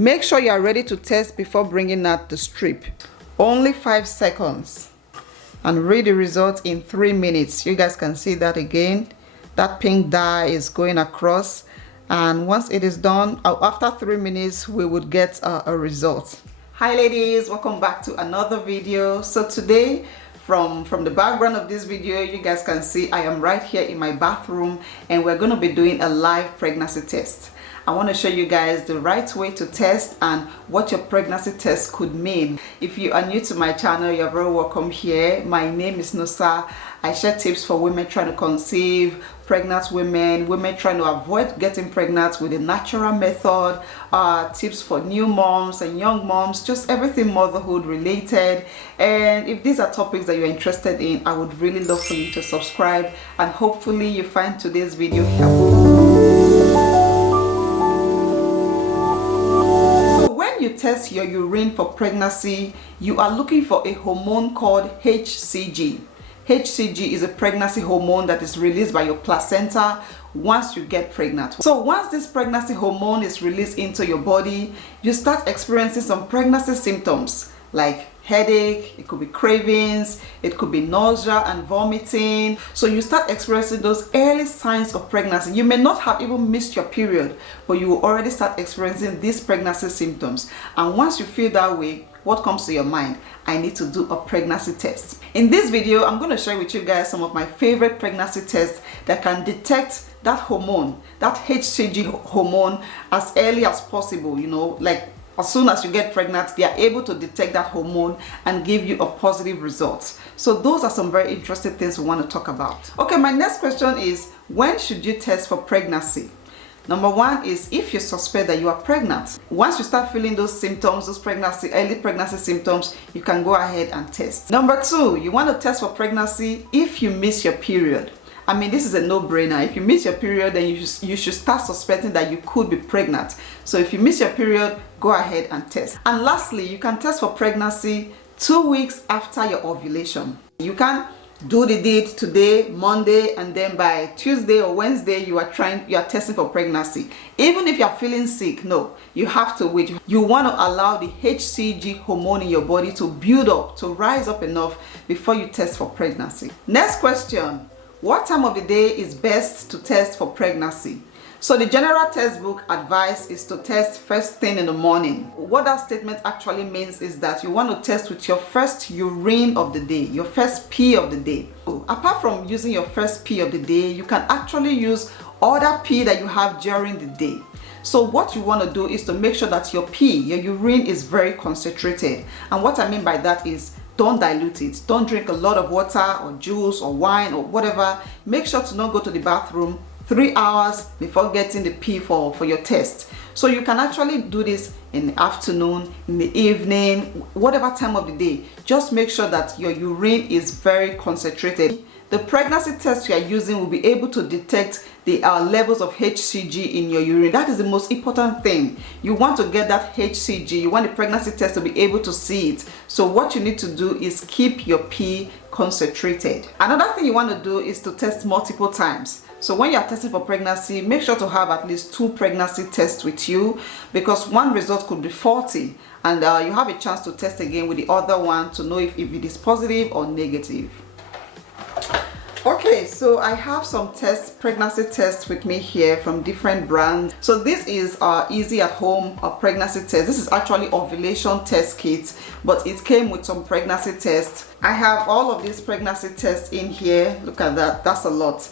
Make sure you are ready to test before bringing out the strip. Only 5 seconds. And read the results in 3 minutes. You guys can see that again. That pink dye is going across. And once it is done, after 3 minutes, we would get a result. Hi ladies, welcome back to another video. So today, from the background of this video, you guys can see I am right here in my bathroom and we're going to be doing a live pregnancy test. I want to show you guys the right way to test and what your pregnancy test could mean. If you are new to my channel, you're very welcome here. My name is Nosa. I share tips for women trying to conceive, pregnant women, women trying to avoid getting pregnant with a natural method, tips for new moms and young moms, just everything motherhood related. And if these are topics that you're interested in, I would really love for you to subscribe and hopefully you find today's video helpful. You test your urine for pregnancy, you are looking for a hormone called HCG. HCG is a pregnancy hormone that is released by your placenta once you get pregnant. So once this pregnancy hormone is released into your body, you start experiencing some pregnancy symptoms like headache, it could be cravings, it could be nausea and vomiting. So you start experiencing those early signs of pregnancy. You may not have even missed your period, but you will already start experiencing these pregnancy symptoms. And once you feel that way, what comes to your mind? I need to do a pregnancy test. In this video, I'm going to share with you guys some of my favorite pregnancy tests that can detect that hormone, that HCG hormone, as early as possible, you know, like as soon as you get pregnant, they are able to detect that hormone and give you a positive result. So those are some very interesting things we want to talk about. Okay, my next question is, when should you test for pregnancy? Number one is if you suspect that you are pregnant. Once you start feeling those symptoms, those early pregnancy symptoms, you can go ahead and test. Number two, you want to test for pregnancy if you miss your period. I mean, this is a no-brainer. If you miss your period, then you should start suspecting that you could be pregnant. So if you miss your period, go ahead and test. And lastly, you can test for pregnancy 2 weeks after your ovulation. You can do the deed today, Monday, and then by Tuesday or Wednesday, you are testing for pregnancy. Even if you are feeling sick, no, you have to wait. You want to allow the HCG hormone in your body to build up, to rise up enough before you test for pregnancy. Next question. What time of the day is best to test for pregnancy? So the general textbook advice is to test first thing in the morning. What that statement actually means is that you want to test with your first urine of the day, your first pee of the day. So apart from using your first pee of the day, you can actually use other pee that you have during the day. So what you want to do is to make sure that your pee, your urine, is very concentrated. And what I mean by that is, don't dilute it. Don't drink a lot of water or juice or wine or whatever. Make sure to not go to the bathroom 3 hours before getting the pee for your test. So you can actually do this in the afternoon, in the evening, whatever time of the day. Just make sure that your urine is very concentrated. The pregnancy test you are using will be able to detect the levels of HCG in your urine. That is the most important thing. You want to get that HCG. You want the pregnancy test to be able to see it. So what you need to do is keep your pee concentrated. Another thing you want to do is to test multiple times. So when you are testing for pregnancy, make sure to have at least 2 pregnancy tests with you, because one result could be faulty and you have a chance to test again with the other one to know if it is positive or negative. Okay, so I have some pregnancy tests with me here from different brands. So this is easy at home pregnancy test. This is actually ovulation test kit, but it came with some pregnancy tests. I have all of these pregnancy tests in here. Look at that, that's a lot.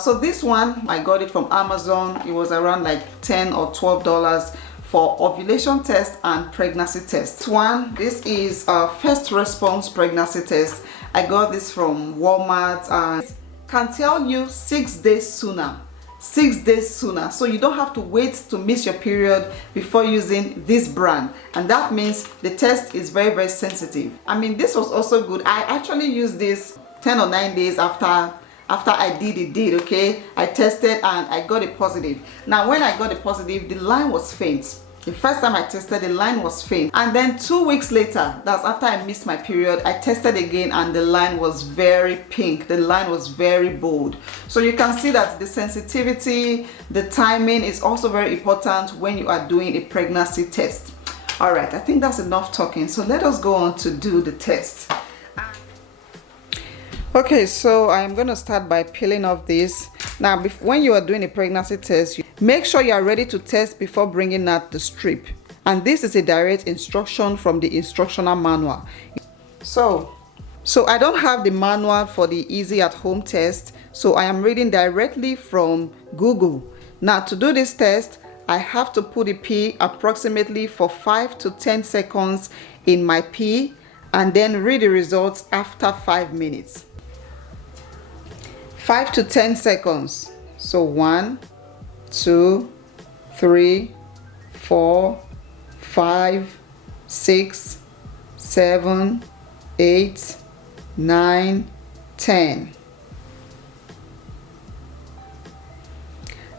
So this one, I got it from Amazon. It was around like $10 or $12 for ovulation test and pregnancy test. This is a first response pregnancy test. I got this from Walmart and can tell you 6 days sooner. 6 days sooner. So you don't have to wait to miss your period before using this brand. And that means the test is very, very sensitive. I mean, this was also good. I actually used this 10 or 9 days after I did the deed, okay? I tested and I got a positive. Now, when I got a positive, the line was faint. The first time I tested, the line was faint. And then 2 weeks later, that's after I missed my period, I tested again and the line was very pink. The line was very bold. So you can see that the sensitivity, the timing is also very important when you are doing a pregnancy test. All right, I think that's enough talking. So let us go on to do the test. Okay, so I'm going to start by peeling off this. Now, when you are doing a pregnancy test, make sure you are ready to test before bringing out the strip. And this is a direct instruction from the instructional manual. So I don't have the manual for the easy at home test, so I am reading directly from Google. Now, to do this test, I have to put the pee approximately for 5 to 10 seconds in my pee and then read the results after 5 minutes. 5 to 10 seconds. So 1, 2, 3, 4, 5, 6, 7, 8, 9, 10.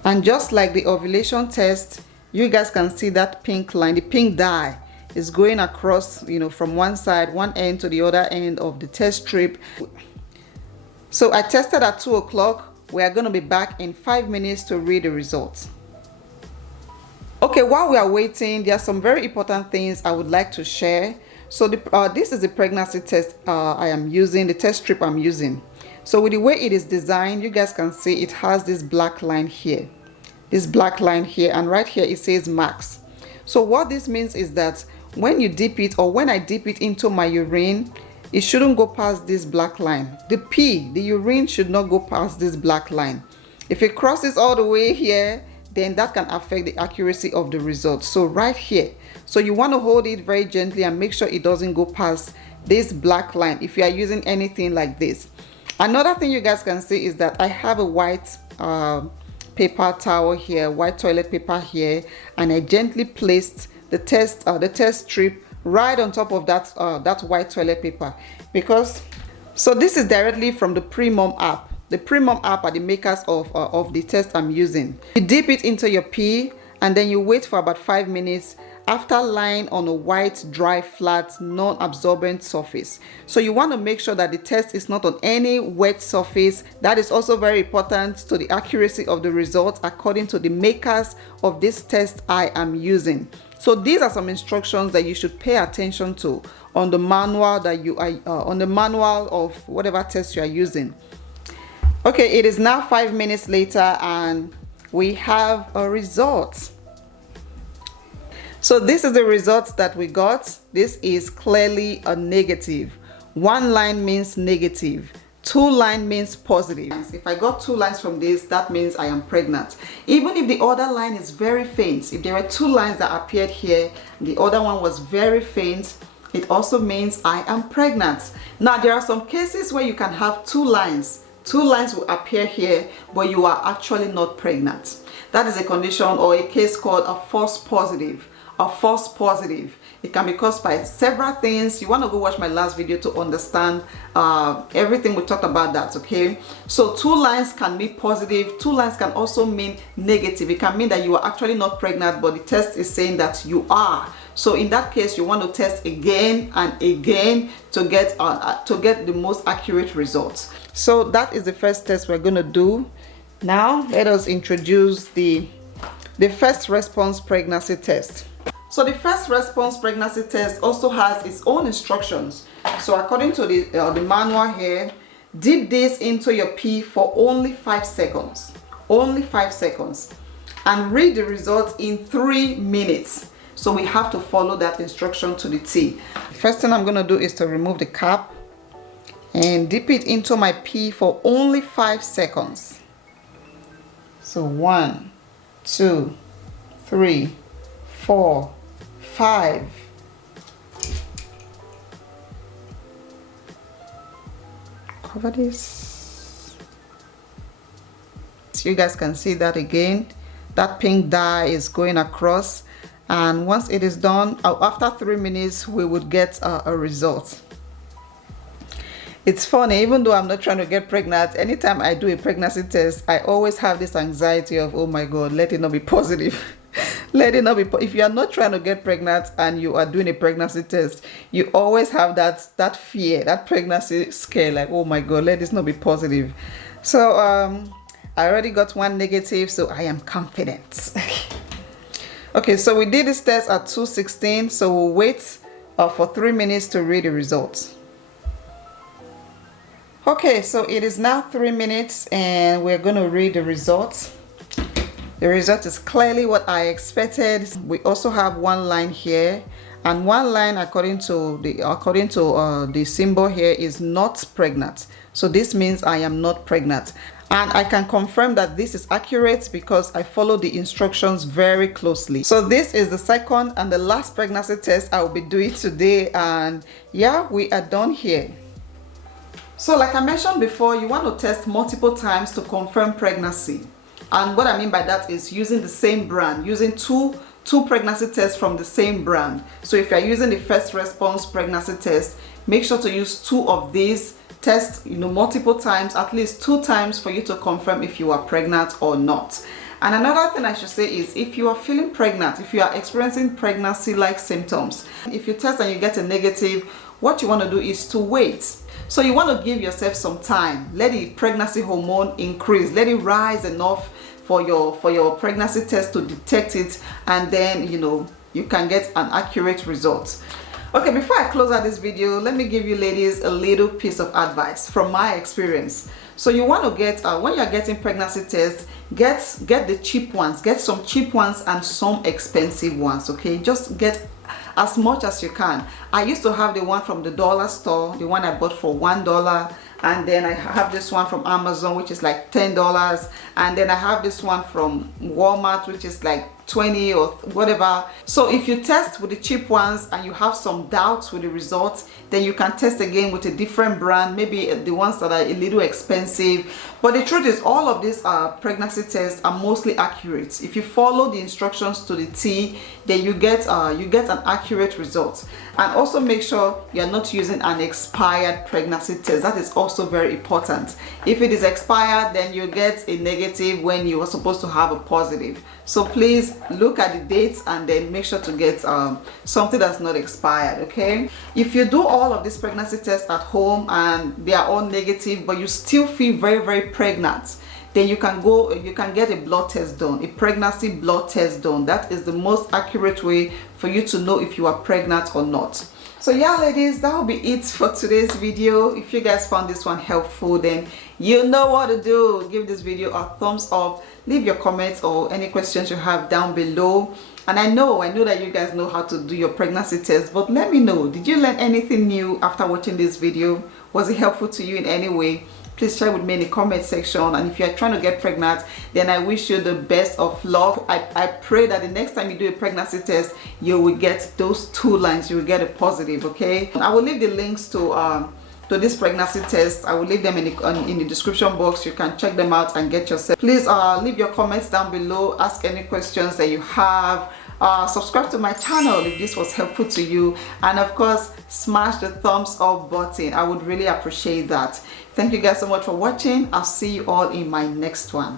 And just like the ovulation test, you guys can see that pink line, the pink dye is going across, from one side, one end to the other end of the test strip. So I tested at 2 o'clock. We are going to be back in 5 minutes to read the results. Okay, while we are waiting, there are some very important things I would like to share. So this is the pregnancy test I am using, the test strip I'm using. So with the way it is designed, you guys can see it has this black line here. This black line here, and right here it says max. So what this means is that when you dip it, or when I dip it into my urine, it shouldn't go past this black line. The urine should not go past this black line. If it crosses all the way here, then that can affect the accuracy of the results. So right here, so you want to hold it very gently and make sure it doesn't go past this black line if you are using anything like this. Another thing you guys can see is that I have a white paper towel here, white toilet paper here, and I gently placed the test strip right on top of that white toilet paper, because this is directly from the Pre-Mom app. The Pre-Mom app are the makers of the test I'm using. You dip it into your pee and then you wait for about 5 minutes after lying on a white, dry, flat, non-absorbent surface. So you want to make sure that the test is not on any wet surface. That is also very important to the accuracy of the results according to the makers of this test I am using. So these are some instructions that you should pay attention to on the manual that you are on the manual of whatever test you are using. Okay, it is now 5 minutes later and we have a result. So this is the results that we got. This is clearly a negative. 1 line means negative. 2 line means positive. If I got 2 lines from this, that means I am pregnant. Even if the other line is very faint, if there are 2 lines that appeared here, the other one was very faint, it also means I am pregnant. Now there are some cases where you can have 2 lines. 2 lines will appear here, but you are actually not pregnant. That is a condition or a case called a false positive. A false positive. It can be caused by several things. You want to go watch my last video to understand everything we talked about that, okay? So 2 lines can mean positive. 2 lines can also mean negative. It can mean that you are actually not pregnant, but the test is saying that you are. So in that case, you want to test again and again to get the most accurate results. So that is the first test we're going to do. Now let us introduce the first response pregnancy test. So the first response pregnancy test also has its own instructions. So according to the manual here, dip this into your pee for only 5 seconds. Only 5 seconds. And read the results in 3 minutes. So we have to follow that instruction to the T. First thing I'm going to do is to remove the cap and dip it into my pee for only 5 seconds. So 1, 2, 3, 4, 5. Cover this. So you guys can see that again. That pink dye is going across, and once it is done, after 3 minutes, we would get a result. It's funny, even though I'm not trying to get pregnant, anytime I do a pregnancy test, I always have this anxiety of, oh my God, let it not be positive. Let it not be, if you are not trying to get pregnant and you are doing a pregnancy test, you always have that fear, that pregnancy scare, like, oh my god, let this not be positive. So I already got one negative, so I am confident. Okay, so we did this test at 2:16, so we'll wait for 3 minutes to read the results. Okay, so it is now 3 minutes and we're going to read the results. The result is clearly what I expected. We also have one line here, and one line according to the symbol here is not pregnant. So this means I am not pregnant. And I can confirm that this is accurate because I follow the instructions very closely. So this is the second and the last pregnancy test I will be doing today, and yeah, we are done here. So like I mentioned before, you want to test multiple times to confirm pregnancy. And what I mean by that is using the same brand, using two pregnancy tests from the same brand. So if you're using the first response pregnancy test, make sure to use 2 of these. Test, multiple times, at least 2 times, for you to confirm if you are pregnant or not. And another thing I should say is, if you are feeling pregnant, if you are experiencing pregnancy-like symptoms, if you test and you get a negative, what you want to do is to wait. So you want to give yourself some time. Let the pregnancy hormone increase. Let it rise enough for your pregnancy test to detect it, and then you can get an accurate result. Okay, before I close out this video, let me give you ladies a little piece of advice from my experience. So you want to get, when you're getting pregnancy tests, get the cheap ones. Get some cheap ones and some expensive ones, okay? Just get as much as you can. I used to have the one from the dollar store, the one I bought for $1. And then I have this one from Amazon, which is like $10. And then I have this one from Walmart, which is like 20 or whatever. So if you test with the cheap ones and you have some doubts with the results, then you can test again with a different brand, maybe the ones that are a little expensive. But the truth is, all of these pregnancy tests are mostly accurate. If you follow the instructions to the T, then you get an accurate result. And also make sure you're not using an expired pregnancy test. That is also very important. If it is expired, then you get a negative when you were supposed to have a positive. So please look at the dates and then make sure to get something that's not expired, okay? If you do all of these pregnancy tests at home and they are all negative, but you still feel very, very pregnant, then you can get a blood test done, a pregnancy blood test done. That is the most accurate way for you to know if you are pregnant or not. So yeah, ladies, that will be it for today's video. If you guys found this one helpful, then you know what to do. Give this video a thumbs up, leave your comments or any questions you have down below. And I know that you guys know how to do your pregnancy test, but let me know, did you learn anything new after watching this video? Was it helpful to you in any way? Please share with me in the comment section. And if you're trying to get pregnant, then I wish you the best of luck. I pray that the next time you do a pregnancy test, you will get those 2 lines, you will get a positive, okay? I will leave the links to this pregnancy test. I will leave them in the description box. You can check them out and get yourself. Please leave your comments down below, ask any questions that you have. Subscribe to my channel if this was helpful to you, and of course smash the thumbs up button. I would really appreciate that. Thank you guys so much for watching. I'll see you all in my next one.